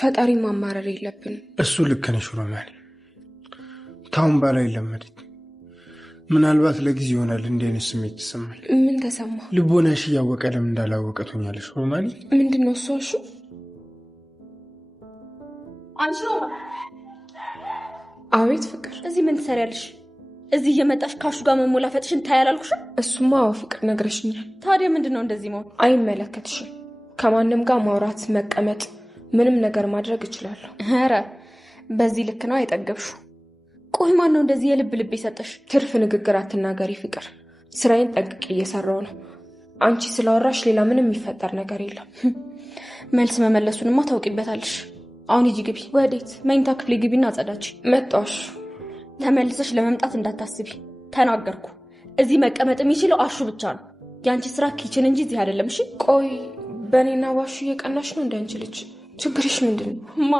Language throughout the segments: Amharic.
ፈጣሪ ማማረር የለብንም። እሱ ልክ ነሽ ሮማን። ታውን በላይ ለመድት ምናልባት ለጊዜ ይሆናል እንዲህ አይነት ስሜት ተሰማኝ። ምን ተሰማ? ልቦናሽ እያወቀ ለምን እንዳላወቀ ትሆኛለሽ ሮማን። ምንድነው እሱ? አንቺ አቤት ፍቅር፣ እዚህ ምን ትሰሪያለሽ? እዚህ እየመጣሽ ካሹ ጋር መሞላፈጥሽን ታያላልኩሽ? እሱማ ፍቅር ነግረሽኛል። ታዲያ ምንድነው እንደዚህ መሆን? አይመለከትሽም። ከማንም ጋር ማውራት፣ መቀመጥ፣ ምንም ነገር ማድረግ እችላለሁ። ኧረ በዚህ ልክ ነው አይጠገብሹ። ቆይ ማን ነው እንደዚህ የልብ ልብ የሰጠሽ? ትርፍ ንግግር አትናገሪ ፍቅር። ስራዬን ጠንቅቄ እየሰራው ነው። አንቺ ስላወራሽ ሌላ ምንም የሚፈጠር ነገር የለም። መልስ መመለሱንማ ታውቂበታለሽ። አሁን ሂጂ ግቢ። ወዴት? መኝታ ክፍሌ ግቢና አጸዳች። መጣሽ። ተመልሰሽ ለመምጣት እንዳታስቢ ተናገርኩ። እዚህ መቀመጥ የሚችለው አሹ ብቻ ነው። ያንቺ ስራ ኪችን እንጂ እዚህ አይደለም። እሺ ቆይ በእኔና ባሹ እየቀናሽ ነው? እንዳንቺ ልጅ ችግርሽ ምንድን ነው? ማ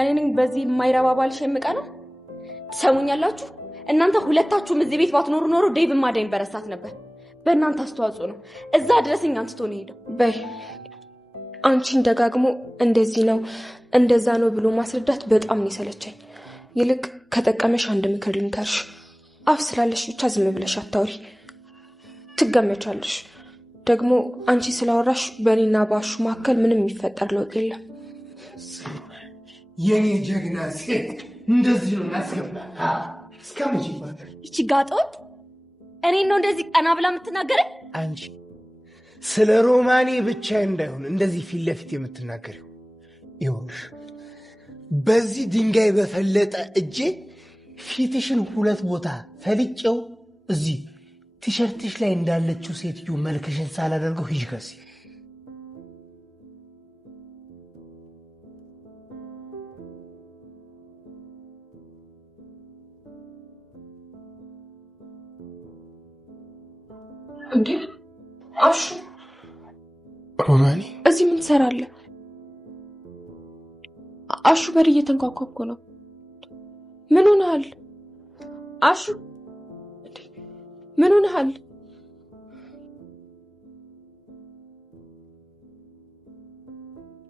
እኔን በዚህ የማይረባ ባልሽ የምቀናው? ትሰሙኛላችሁ? እናንተ ሁለታችሁም እዚህ ቤት ባትኖሩ ኖሮ ዴቭ ማዳኝ በረሳት ነበር። በእናንተ አስተዋጽኦ ነው እዛ ድረስ እኛን ትቶ ነው ሄደው። በይ አንቺን ደጋግሞ እንደዚህ ነው እንደዛ ነው ብሎ ማስረዳት በጣም ነው የሰለቸኝ። ይልቅ ከጠቀመሽ አንድ ምክር ልንገርሽ። አፍ ስላለሽ ብቻ ዝም ብለሽ አታውሪ። ትገመቻለሽ። ደግሞ አንቺ ስላወራሽ በእኔና ባሹ መካከል ምንም የሚፈጠር ለውጥ የለም። የኔ ጀግና ሴት እንደዚህ ነው ያስገባ። እስከመቼ ይባላል? እቺ ጋጦት እኔን ነው እንደዚህ ቀና ብላ የምትናገረኝ? አንቺ ስለ ሮማኔ ብቻ እንዳይሆን እንደዚህ ፊት ለፊት የምትናገሪው ይኸውልሽ፣ በዚህ ድንጋይ በፈለጠ እጄ ፊትሽን 2 ቦታ ፈልጬው እዚህ ቲሸርትሽ ላይ እንዳለችው ሴትዮ መልክሽን ሳላደርገው ሂጅ ከዚህ። እንዴ አሹ፣ ሮማኔ እዚህ ምን ትሰራለህ? አሹ በር እየተንኳኳ እኮ ነው። ምን ሆነሃል አሹ? ምን ሆነሃል?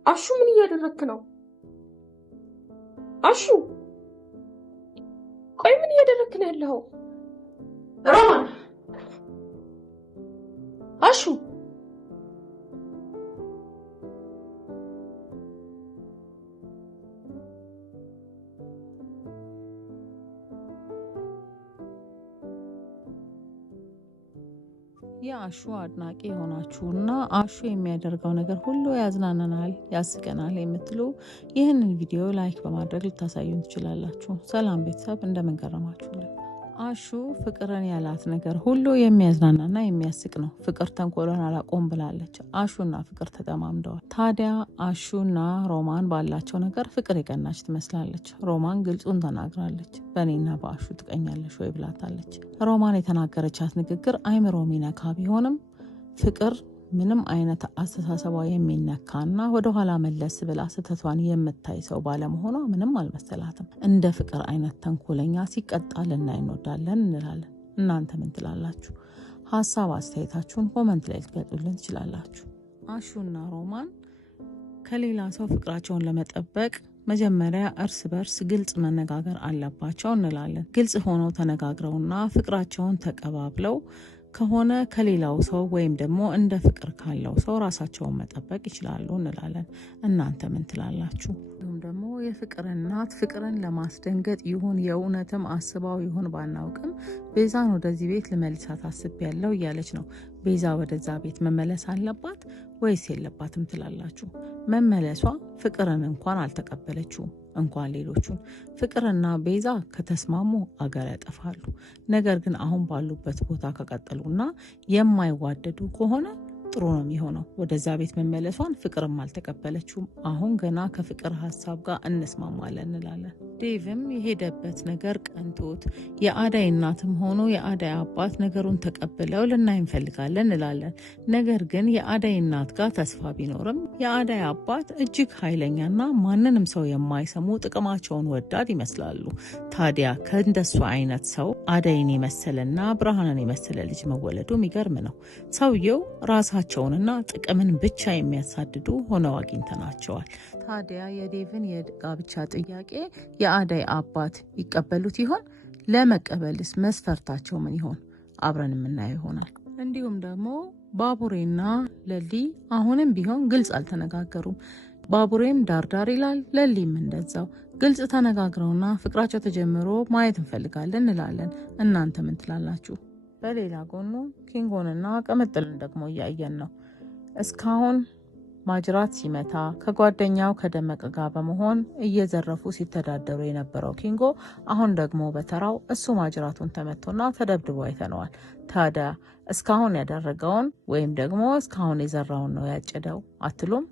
አሹ ምን እያደረክ ነው? አሹ ቆይ ምን እያደረክ ነው ያለው? ሮማን አሹ የአሹ አድናቂ የሆናችሁና አሹ የሚያደርገው ነገር ሁሉ ያዝናናናል፣ ያስቀናል የምትሉ ይህንን ቪዲዮ ላይክ በማድረግ ልታሳዩን ትችላላችሁ። ሰላም ቤተሰብ፣ እንደምን ከረማችሁልን? አሹ ፍቅርን ያላት ነገር ሁሉ የሚያዝናናና የሚያስቅ ነው። ፍቅር ተንኮሏን አላቆም ብላለች። አሹና ፍቅር ተጠማምደዋል። ታዲያ አሹና ሮማን ባላቸው ነገር ፍቅር የቀናች ትመስላለች። ሮማን ግልጹን ተናግራለች። በእኔና በአሹ ትቀኛለች ወይ ብላታለች። ሮማን የተናገረቻት ንግግር አይምሮ ሚነካ ቢሆንም ፍቅር ምንም አይነት አስተሳሰቧ የሚነካና ወደኋላ መለስ ብላ ስህተቷን የምታይ ሰው ባለመሆኗ ምንም አልመሰላትም። እንደ ፍቅር አይነት ተንኮለኛ ሲቀጣ ልናይ እንወዳለን እንላለን። እናንተ ምን ትላላችሁ? ሀሳብ አስተያየታችሁን ኮመንት ላይ ልትገጡልን ትችላላችሁ። አሹና ሮማን ከሌላ ሰው ፍቅራቸውን ለመጠበቅ መጀመሪያ እርስ በርስ ግልጽ መነጋገር አለባቸው እንላለን። ግልጽ ሆነው ተነጋግረውና ፍቅራቸውን ተቀባብለው ከሆነ ከሌላው ሰው ወይም ደግሞ እንደ ፍቅር ካለው ሰው ራሳቸውን መጠበቅ ይችላሉ እንላለን። እናንተ ምን ትላላችሁ? እንዲሁም ደግሞ የፍቅር እናት ፍቅርን ለማስደንገጥ ይሁን የእውነትም አስባው ይሁን ባናውቅም ቤዛን ወደዚህ ቤት ልመልሳት አስቤያለሁ እያለች ነው። ቤዛ ወደዛ ቤት መመለስ አለባት ወይስ የለባትም ትላላችሁ? መመለሷ ፍቅርን እንኳን አልተቀበለችውም እንኳን ሌሎቹን። ፍቅርና ቤዛ ከተስማሙ አገር ያጠፋሉ። ነገር ግን አሁን ባሉበት ቦታ ከቀጠሉና የማይዋደዱ ከሆነ ጥሩ ነው የሚሆነው። ወደዛ ቤት መመለሷን ፍቅርም አልተቀበለችውም። አሁን ገና ከፍቅር ሀሳብ ጋር እንስማማለን እንላለን። ዴቭም የሄደበት ነገር ቀንቶት የአዳይ እናትም ሆኖ የአዳይ አባት ነገሩን ተቀብለው ልናይ እንፈልጋለን እንላለን። ነገር ግን የአዳይ እናት ጋር ተስፋ ቢኖርም የአዳይ አባት እጅግ ኃይለኛና ማንንም ሰው የማይሰሙ ጥቅማቸውን ወዳድ ይመስላሉ። ታዲያ ከእንደሱ አይነት ሰው አዳይን የመሰለና ብርሃንን የመሰለ ልጅ መወለዱ የሚገርም ነው። ሰውየው ራሳቸውንና ጥቅምን ብቻ የሚያሳድዱ ሆነው አግኝተናቸዋል። ታዲያ የዴቭን የጋብቻ ጥያቄ የአዳይ አባት ይቀበሉት ይሆን? ለመቀበልስ መስፈርታቸው ምን ይሆን? አብረን የምናየው ይሆናል። እንዲሁም ደግሞ ባቡሬና ለሊ አሁንም ቢሆን ግልጽ አልተነጋገሩም። ባቡሬም ዳርዳር ይላል፣ ለሊም እንደዛው። ግልጽ ተነጋግረውና ፍቅራቸው ተጀምሮ ማየት እንፈልጋለን እንላለን። እናንተ ምን ትላላችሁ? በሌላ ጎኑ ኪንጎንና ቅምጥልን ደግሞ እያየን ነው። እስካሁን ማጅራት ሲመታ ከጓደኛው ከደመቀ ጋር በመሆን እየዘረፉ ሲተዳደሩ የነበረው ኪንጎ አሁን ደግሞ በተራው እሱ ማጅራቱን ተመቶና ተደብድቦ አይተነዋል። ታዲያ እስካሁን ያደረገውን ወይም ደግሞ እስካሁን የዘራውን ነው ያጨደው አትሉም?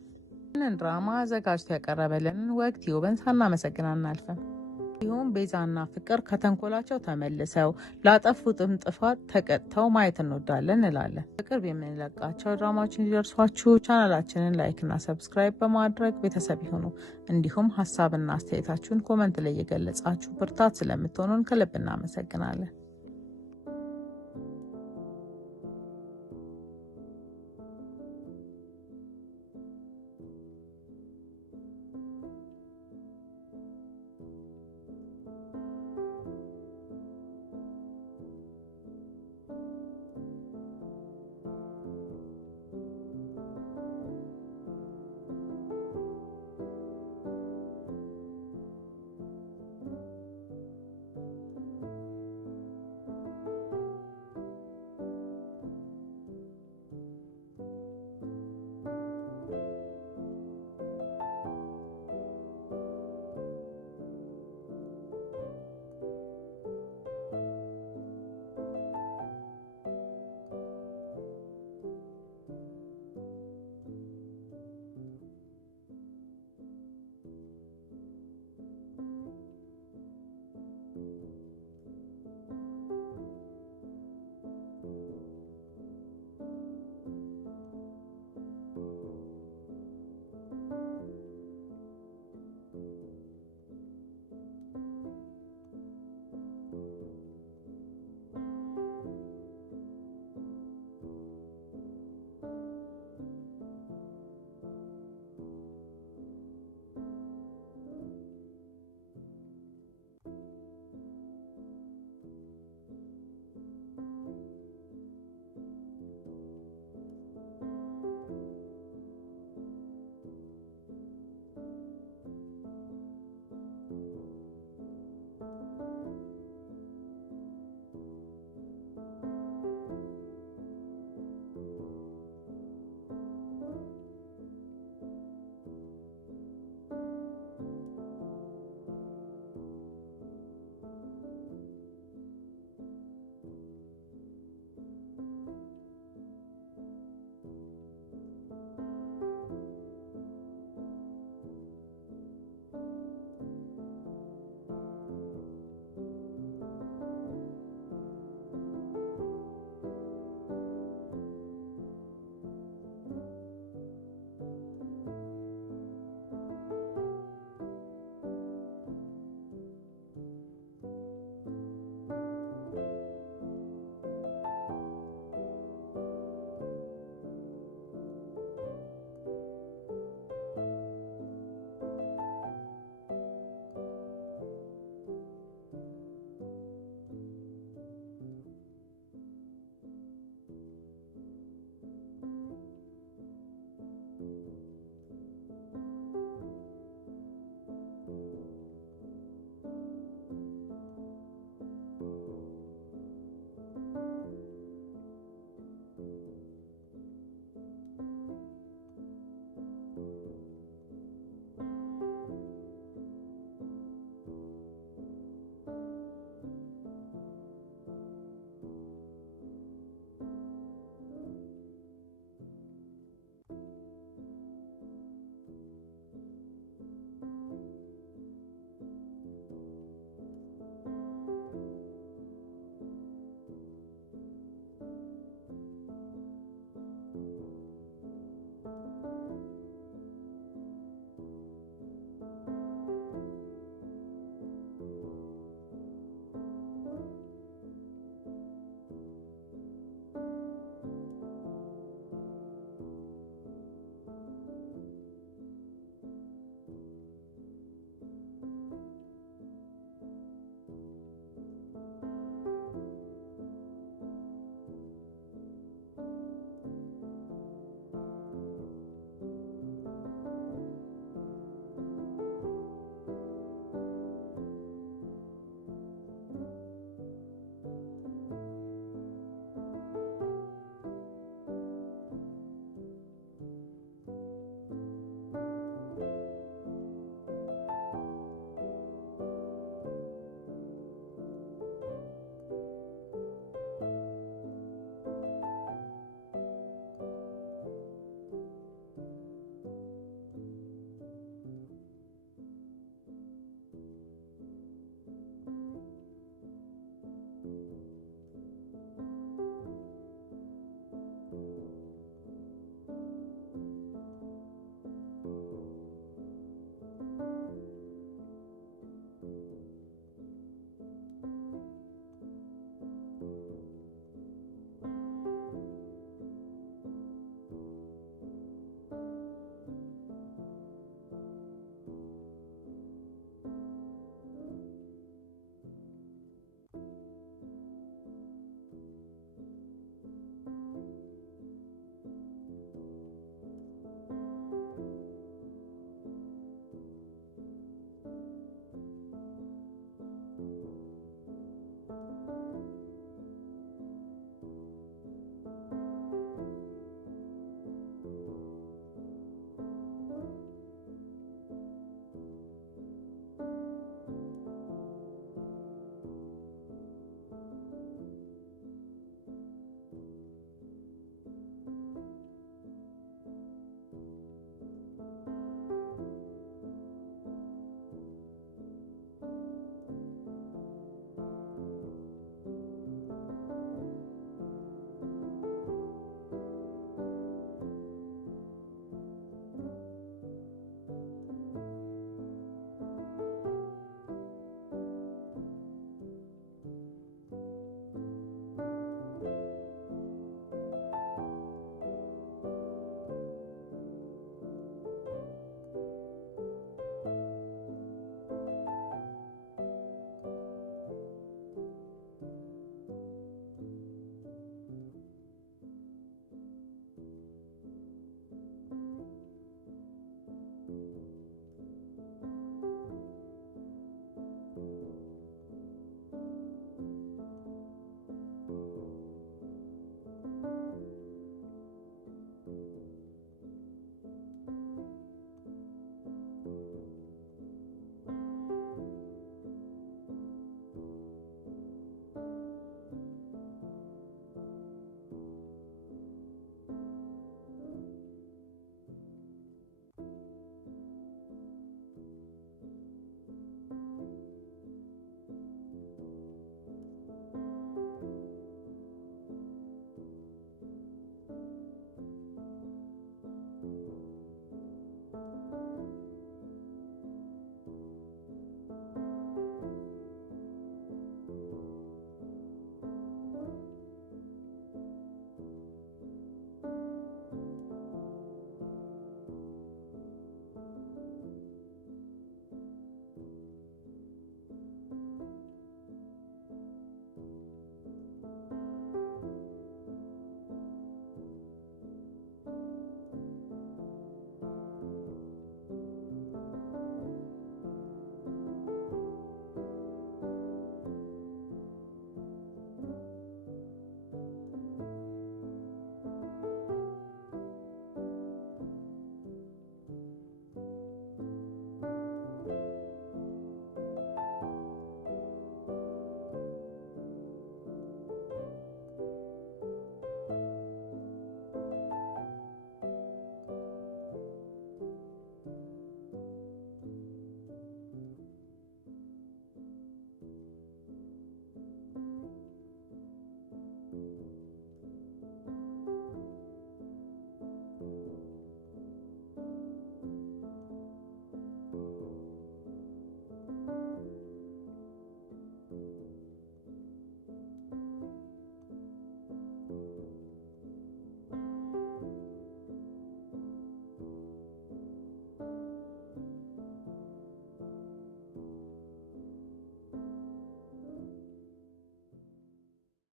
ይህንን ድራማ አዘጋጅቶ ያቀረበልንን ወቅት ዩብን ሳናመሰግን አናልፍም። እንዲሁም ቤዛና ፍቅር ከተንኮላቸው ተመልሰው ላጠፉትም ጥፋት ተቀጥተው ማየት እንወዳለን እንላለን። በቅርብ የምንለቃቸው ድራማዎች እንዲደርሷችሁ ቻናላችንን ላይክና ሰብስክራይብ በማድረግ ቤተሰብ ይሁኑ። እንዲሁም ሀሳብና አስተያየታችሁን ኮመንት ላይ የገለጻችሁ ብርታት ስለምትሆኑን ከልብ እናመሰግናለን።